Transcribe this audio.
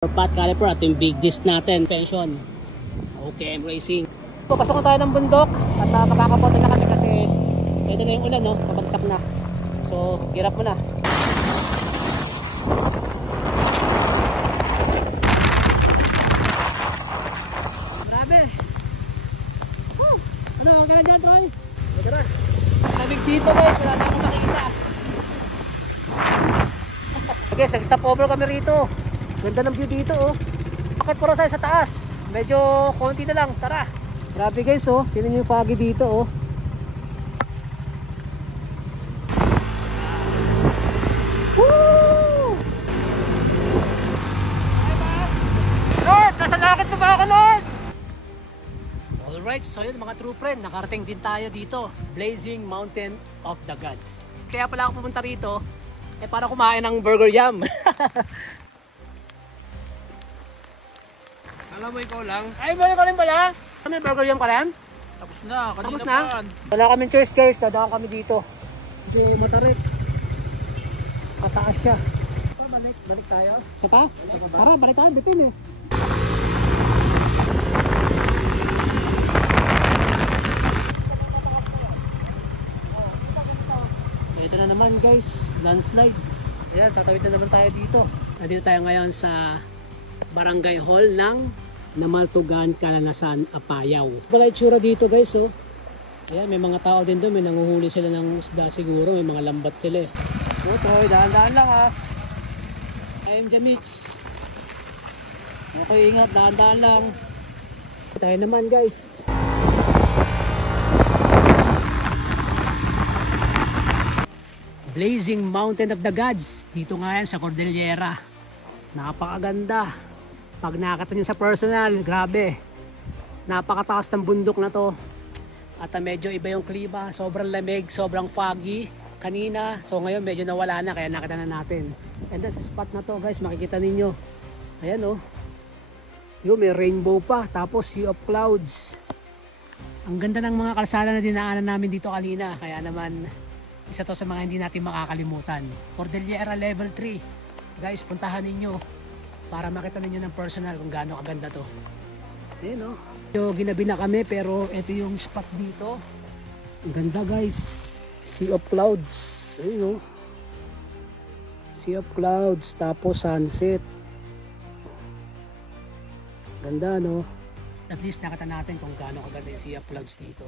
Pat caliper at yung big disc natin, pension. OKM Racing. Papasok na tayo ng bundok at makakapunta na kami kasi pwede na yung ulan, no? Kabagsak na. So, hirap mo na. Grabe. Ano, kaya dyan, Toy? Lamig dito guys, wala na akong makikita. Okay, nag-stop over kami rito. Ganda ng view dito, oh. Bakit puro tayo sa taas? Medyo konti na lang, tara. Grabe guys, oh. Tingnan niyo yung pagi dito, oh. Woo! Lord, nasa lakad pa ba ako, Lord? Alright, so yun mga true friend, nakarating din tayo dito. Blazing Mountain of the Gods. Kaya pala ako pumunta rito, para kumain ng burger yum. Alam mo, ikaw lang. Ay, meron ka rin pala? May burger yum ka rin? Tapos na, kanina Tapos na? pa. Wala kaming choice guys, dadaan kami dito. Hindi matarik. Pataas siya. Balik tayo. Isa pa? Tara, balik tayo, bitin eh. Ito na naman guys, landslide. Ayan, tatawid na naman tayo dito. Nandito tayo ngayon sa Barangay Hall ng Namaltugan, Kalanasan, Apayao. Wala itsura dito guys, oh. Ayan, may mga tao din doon, may nanguhuli sila ng isda siguro, may mga lambat sila eh. Toy, dahan-dahan lang ah. I am Jamich. Okay, ingat, dahan-dahan lang. Tayo naman guys. Blazing Mountain of the Gods. Dito nga yan sa Cordillera. Napakaganda. Pag nakakita niyo sa personal, grabe. Napakataas ng bundok na to. At medyo iba yung klima. Sobrang lamig, sobrang foggy. Kanina, so ngayon medyo nawala na kaya nakita na natin. And then sa spot na to guys, makikita ninyo. Ayan oh. Yung may rainbow pa. Tapos sea of clouds. Ang ganda ng mga kalsada na dinaanan namin dito kanina. Kaya naman, isa to sa mga hindi natin makakalimutan. Cordillera Level 3. Guys, puntahan ninyo para makita ninyo ng personal kung gaano kaganda to. Ayan o. So, ginabi na kami pero ito yung spot dito. Ang ganda guys. Sea of clouds. Ayun o. Sea of clouds. Tapos sunset. Ganda no. At least nakita natin kung gaano kaganda yung sea of clouds dito.